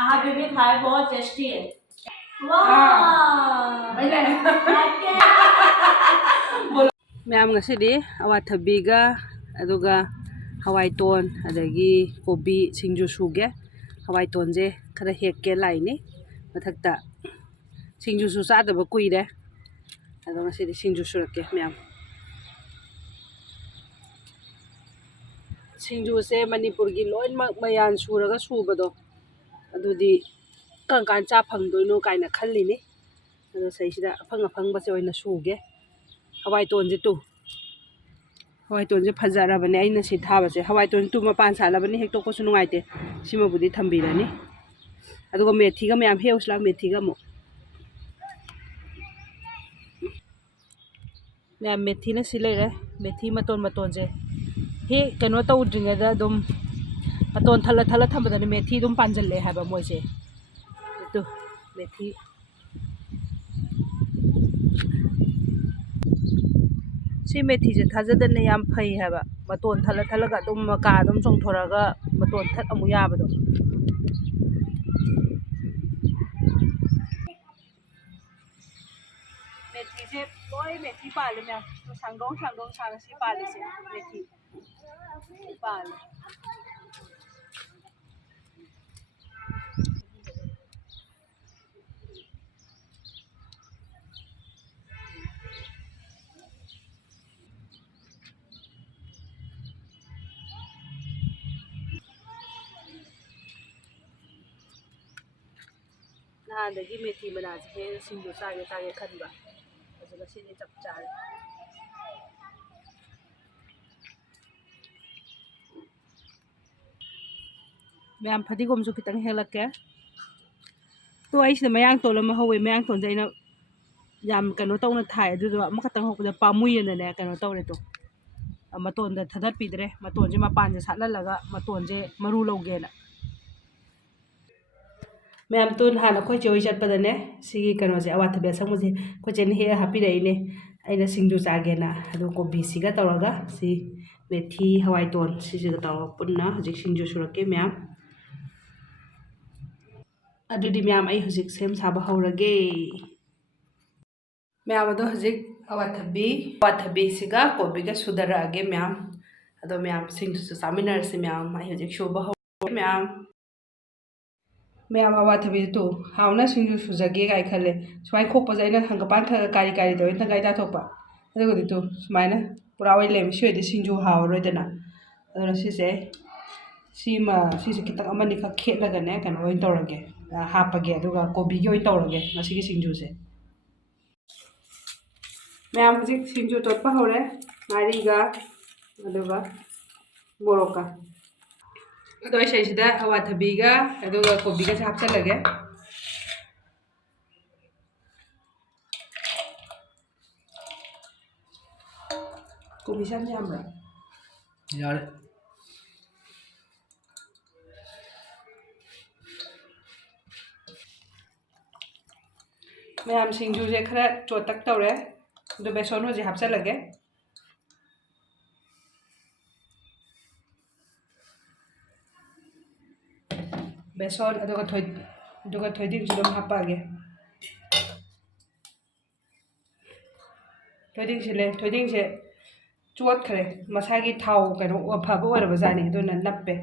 हाँ दीदी खाए बहुत टेस्टी है। वाह मैम ngасꯤꯗꯤ ꯑꯋꯥꯊꯕꯤꯒ ꯑꯗꯨꯒ ꯍꯋꯥꯏꯇꯣꯟ ꯑꯗꯒꯤ ꯀꯣꯕꯤ ꯁꯤꯡꯖꯨ ꯁꯨꯒꯦ ꯍꯋꯥꯏꯇꯣꯟꯁꯦ ꯈꯔ ꯍꯦꯛꯀꯦ ꯂꯥꯛꯏꯅꯤ ꯃꯊꯛꯇ ꯁꯤꯡꯖꯨꯁꯨ ꯆꯥꯗꯕ ꯀꯨꯏꯔꯦ ꯑꯗꯣ ngасꯤꯗꯤ ꯁꯤꯡꯖꯨ ꯁꯨꯔꯛꯀꯦ ꯃꯌꯥꯝ ꯁꯤꯡꯖꯨꯁꯦ ꯃꯅꯤꯄꯨꯔꯒꯤ ꯂꯣꯏꯅꯃꯛ ꯃꯌꯥꯟ ꯁꯨꯔꯒ ꯁꯨꯕꯗꯣ ꯑꯗꯨꯗꯤ ꯀꯔꯝ ꯀꯥꯟ ꯆꯥ ꯐꯪꯗꯣꯏꯅꯣ ꯀꯥꯏꯅ ꯈꯜꯂꯤꯅꯤ ꯑꯗꯣ ꯁꯩꯁꯤꯗ ꯑꯐꯪ ꯑꯐꯪꯕꯁꯦ ꯑꯣꯏꯅ ꯁꯨꯒꯦ ꯍꯋꯥꯏꯇꯣꯟꯁꯦ ꯍꯋꯥꯏꯇꯣꯟꯁꯦ ꯐꯖꯔꯕꯅꯦ ꯑꯩꯅ ꯁꯤ ꯊꯥꯕꯁꯦ ꯍꯋꯥꯏꯇꯣꯟ ꯃꯄꯥꯟ ꯁꯥꯠꯂꯕꯅꯤ ꯍꯦꯛꯇꯣꯛꯄꯁꯨ ꯅꯨꯡꯉꯥꯏꯇꯦ ꯁꯤꯃꯕꯨꯗꯤ ꯊꯝꯕꯤꯔꯅꯤ ꯑꯗꯨꯒ ꯃꯦꯊꯤꯒ ꯃꯌꯥꯝ ꯍꯦꯛꯎꯁꯤꯂꯥ ꯃꯦꯊꯤꯒ ꯑꯃꯨꯛ ꯃꯌꯥꯝ ꯃꯦꯊꯤꯅ ꯁꯤ ꯂꯩꯔꯦ ꯃꯦꯊꯤ ꯃꯇꯣꯟꯁꯦ ꯍꯦꯛ ꯀꯩꯅꯣ ꯇꯧꯗ꯭ꯔꯤꯉꯩꯗ ꯑꯗꯨꯝ ꯃꯇꯣꯟ ꯊꯜꯂ ꯊꯝꯕꯗꯅ ꯃꯦꯊꯤ ꯑꯗꯨꯝ ꯄꯥꯟꯁꯤꯜꯂꯦ ꯍꯥꯏꯕ ꯃꯣꯏꯁꯦ ꯑꯗꯨ ꯃꯦꯊꯤ ꯁꯤ ꯃꯦꯊꯤꯁꯦ ꯊꯥꯖꯗꯅ ꯌꯥꯝ ꯐꯩ ꯍꯥꯏꯕ ꯃꯇꯣꯟ ꯊꯜꯂꯒ ꯑꯗꯨꯝ ꯃꯀꯥ ꯑꯗꯨꯝ ꯆꯣꯡꯊꯣꯔꯛꯑꯒ ꯃꯇꯣꯟ ꯊꯠ ꯑꯃꯨꯛ ꯌꯥꯕꯗꯣ मेथी लोई मेथी पाले मैं सांगों सांगसी पाले से मेथी पाले नहादगी मेथी मना से सिंजू चागे खनबा ngасꯤꯗꯤ ꯆꯞ ꯆꯥꯔꯦ ꯃꯌꯥꯝ ꯐꯗꯤꯒꯣꯝꯁꯨ ꯈꯤꯇꯪ ꯍꯦꯛꯂꯛꯀꯦ ꯇꯣ ꯑꯩꯁꯤꯗ ꯃꯌꯥꯡꯇꯣꯟ ꯑꯃ ꯍꯧꯋꯦ ꯃꯌꯥꯡꯇꯣꯟꯁꯦ ꯑꯩꯅ ꯌꯥꯝ ꯀꯩꯅꯣ ꯇꯧꯅ ꯊꯥꯏ ꯑꯗꯨꯗꯣ ꯑꯃꯈꯛꯇꯪ ꯍꯧꯕꯗ ꯄꯥꯝꯃꯨꯏꯌꯦꯅꯅꯦ ꯀꯩꯅꯣ ꯇꯧꯔꯦ ꯇꯣ ꯃꯇꯣꯟꯗ ꯊꯥꯗꯠꯄꯤꯗ꯭ꯔꯦ ꯃꯇꯣꯟꯁꯦ ꯃꯄꯥꯟꯁꯦ ꯁꯥꯠꯍꯜꯂꯒ ꯃꯇꯣꯟꯁꯦ ꯃꯔꯨ ꯂꯧꯒꯦꯅ मैम तो नहान अखोई चोई चटपदने सिगी कनोसे अवाथबे असंगसे अखोई चेन हे हापिरइने अइना सिंजु चागेना अदु कोबी सिगा तौरगा सि मेथी हवाईतोन सिसिगा तौर पुन्ना हजिक सिंजु सुरके मैम अदुदि मैम अइ हजिक सेम साबा हौरगे मैम अदो हजिक अवाथबी सिगा कोबीगा सुदरगे मैम अदो मैम सिंजु सु सामिनरसे मैम अइ हजिक सुबा हौरगे मैम मैम अवाथबी तो हावना सिंजु सुजगे गाय खले सुमाय खोपजे अइना हंगपान ख कारी तो इतना गाय दाथोपा अदुगदि तो सुमायना पुरा ओइ लेम सिओदि सिंजु हावरोइदना अदुना सिसे सीमा सिसे खितक अमनि ख खेतलगने कनो ओइ तौरगे हापगे अदुगा कोबीगे ओइ तौरगे मसिगे सिंजुसे मैम हजिक सिंजु तोटपा हौरे नारीगा अदुगा मोरोका अदो इसेसिदा अवाथबीगा अदुगा कोबीगा से हापचलगे कोबी साम यामरा यारे मैम सिंजुसे खरा चोतक तौरे अदो बेसन होजे हापचलगे बेसन अदुगा थोइदिंग जुदम हापागे थोइदिंग से चोट खरे मसागी थाव कनो अफाबो ओरबा जानी अदुना नप्पे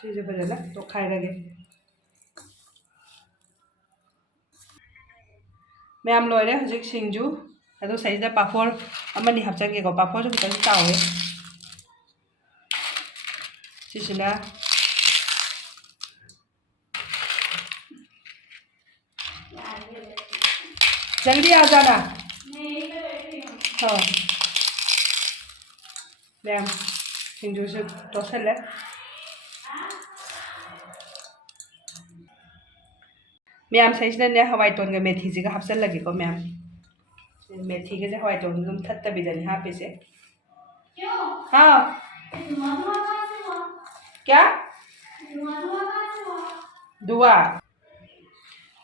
सिजे फजला तो खाइरगे मैम लोरे हजिक सिंजु अदो साइजदा पाफोर अमनि हापचंगेको पाफोर जो खितंग चावे सिसिना जल्दी आ जाना हाँ मैम सिंजु से तोसले मैम साइजने हवाईतोन मेथी हापचलगेको मैम मेथी के हवाईतोन थत्तबीदनी हापिसे हाँ क्या दुआ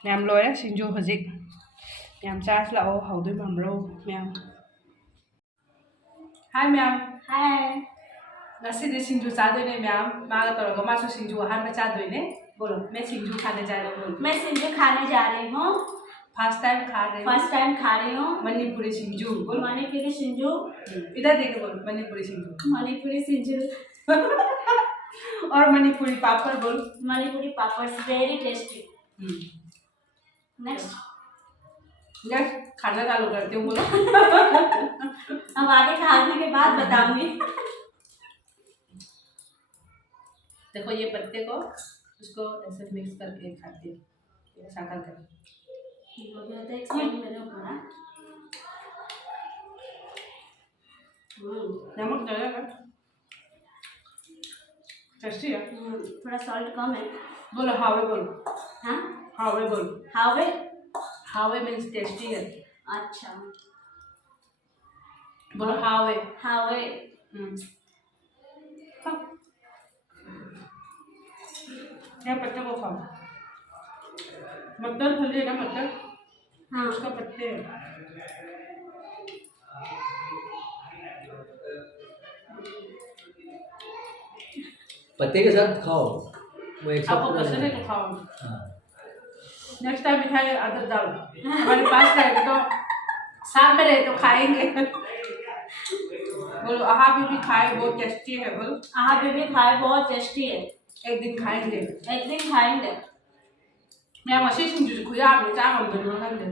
मैम लोरे सिंजु हजिक मैम चार्ज लाओ हाउदोइ मामरो मैम हाय मैम हाय ngасꯤꯗꯤ सिंजु चादोइने मैम मागा तौरगा मासु सिंजु हानबा चादोइने बोलो मैं सिंजू खाने जा रही हूँ बोलो। मैं सिंजू खाने जा रही हूँ। फर्स्ट टाइम खा रही हूँ। फर्स्ट टाइम खा रही हूँ मणिपुरी सिंजू बोलो। मणिपुरी सिंजू। इधर देखे बोलो मणिपुरी सिंजू। मणिपुरी सिंजू। और मणिपुरी पापड़ बोलो। मणिपुरी पापड़ वेरी टेस्टी। नेक्स्ट खाना चालू करती हूँ बोलो। अब आगे खाने के बाद बताऊंगी। देखो ये पत्ते को उसको ऐसे मिक्स करके खाती हूँ ऐसा करके। एक साइड मेरे ऊपर है। नमक ज़्यादा है। टेस्टी है। थोड़ा सॉल्ट कम है। बोलो हावे बोलो। हाँ हावे बोलो। हावे। हावे मीन्स टेस्टी है। अच्छा बोलो हावे। हावे। ये पत्ते को खाओ। मटर फली है ना मटर। हाँ उसका पत्ते है। पत्ते के साथ खाओ वो एक साथ आपको पूरा पसंद है नहीं। तो खाओ। हाँ नेक्स्ट टाइम मिठाई आदत डालो। हमारे पास रहे तो साथ में रहे तो खाएंगे। बोलो आहा भी खाए बहुत टेस्टी है बोलो। आहा भी खाए बहुत टेस्टी है। एक दिन खाएंगे। एक दिन खाएंगे। मैं वैसे सिंजू खुया आपने चाह हम दोनों खाएंगे।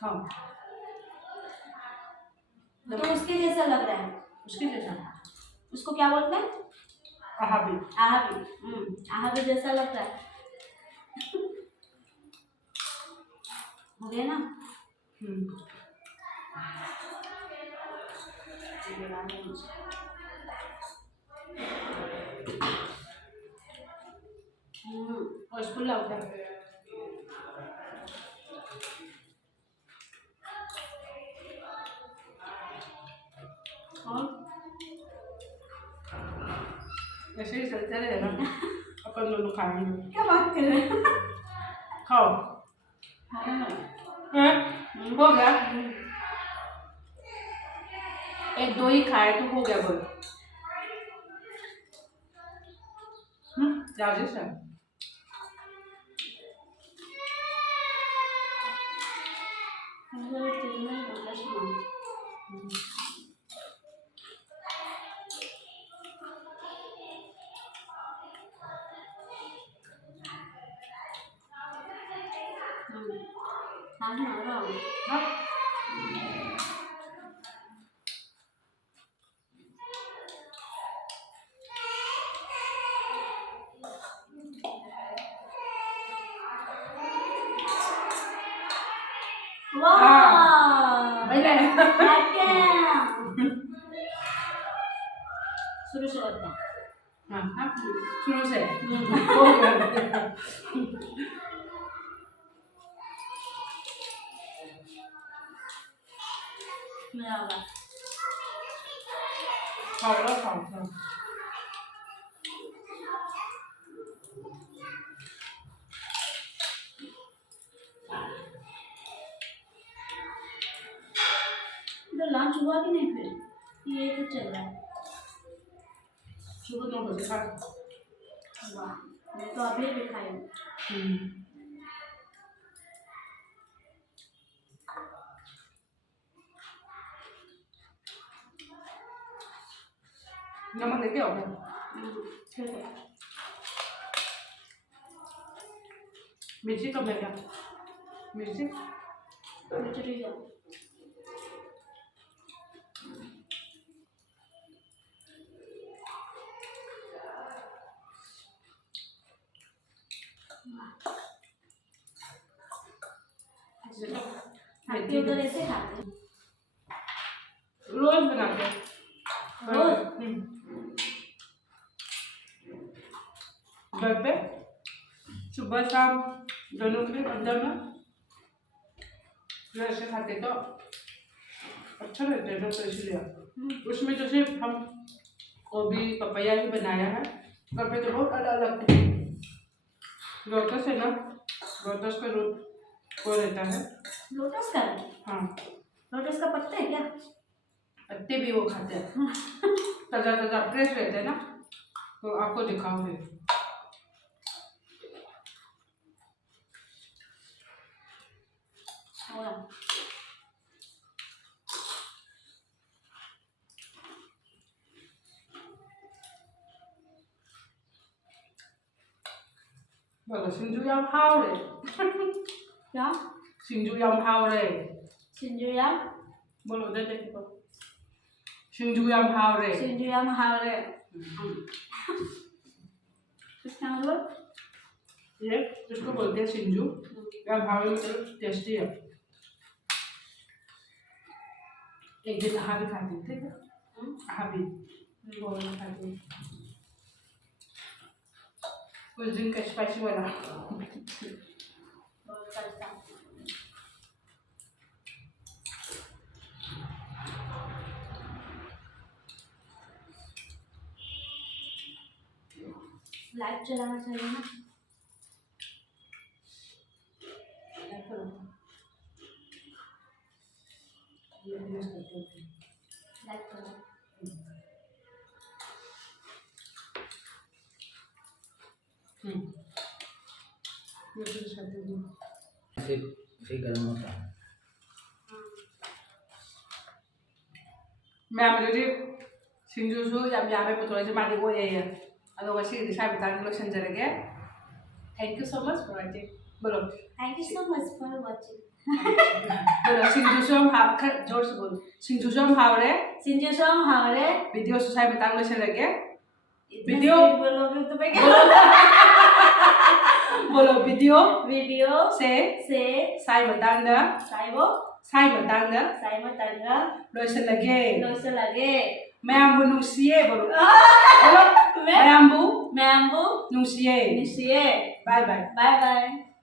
खाओ। तो उसके जैसा लग रहा है। उसके जैसा उसको क्या बोलते हैं? आहा भी। आहा भी। आहा भी जैसा लगता है। हो गया ना? और स्कूल लाओ क्या? और ऐसे ही चलते रहेगा। अपन दोनों खाएंगे। क्या बात कर रहे हैं? खाओ। हैं? हो गया? एक दो ही खाए तो हो गया बोल। राजेश है। शुरू से लगता है। हाँ शुरू से हो गया। मजा होगा। खाओ। तो लंच हुआ कि नहीं फिर? ये तो चल रहा है। सुबह 9 बजे खा। वाह मैं तो अभी भी खाई हूँ। नमक लेके आओ क्या? ठीक है। मिर्ची कम है क्या? मिर्ची ठीक है। आपके उधर ऐसे खाते हैं? रोज बनाते हैं। रोज? घर पे सुबह शाम दोनों के अंदर में ऐसे खाते तो अच्छा रहता है ना तो इसलिए उसमें तो सिर्फ हम गोभी पपैया ही बनाया है। घर पे तो बहुत अलग अलग लोटस है ना, लोटस का रूट वो रहता है। लोटस का? हाँ लोटस का पत्ता है क्या? पत्ते भी वो खाते हैं। ताजा ताजा फ्रेश रहते हैं ना तो आपको दिखाओ फिर। ꯍꯥꯎꯔꯦ Vâng, xin chú yam hao đấy. Dạ Xin chú yam hao đấy. xin chú yam Boleh udah deh kita. Xin chú yam hao đấy. xin chú yam hào Terus yang dulu Iya, इसको बोलते हैं सिंजू या भावे में मतलब tasty है एक दिन हावी खाते थे हावी बोल खाते उस दिन का स्पाइसी वाला बहुत अच्छा लाइट चलाना चाहिए ना क्या करूँ ये यूज करते हैं लाइट चला ये यूज करते हैं फिर गर्म होता है ꯃꯌꯥꯝꯗꯨꯗꯤ ꯁꯤꯡꯖꯨꯁꯨ ꯌꯥꯝ ꯌꯥꯝꯃꯦ ꯄꯨꯊꯣꯔꯛꯏꯁꯦ ꯃꯥꯗꯤ ꯑꯣꯏꯌꯦ ꯑꯗꯣ ꯉꯁꯤꯒꯤꯗꯤ ꯁ꯭ꯋꯥꯏ ꯃꯇꯥꯡꯗ ꯂꯣꯏꯁꯤꯟꯖꯔꯒꯦ thank you so much for watching बोलो thank you so much for watching बोलो सिंजूसु हम हाफ खर जोर से बोलो सिंजूसु हम हावरे सिंजू सो हम हावरे वीडियो से साइड बतांग लोचलगे इतना वीडियो speed बोलोगे तो मैं क्या बोलो वीडियो से से साइड बतांग दा साइबो साइड बतांग दा साइबो तंगा लोचलगे लोसे लगे मैम नुसिए बोलो बोलो मैम मैम्बू नुसिए निशिए बाय बाय बाय बाय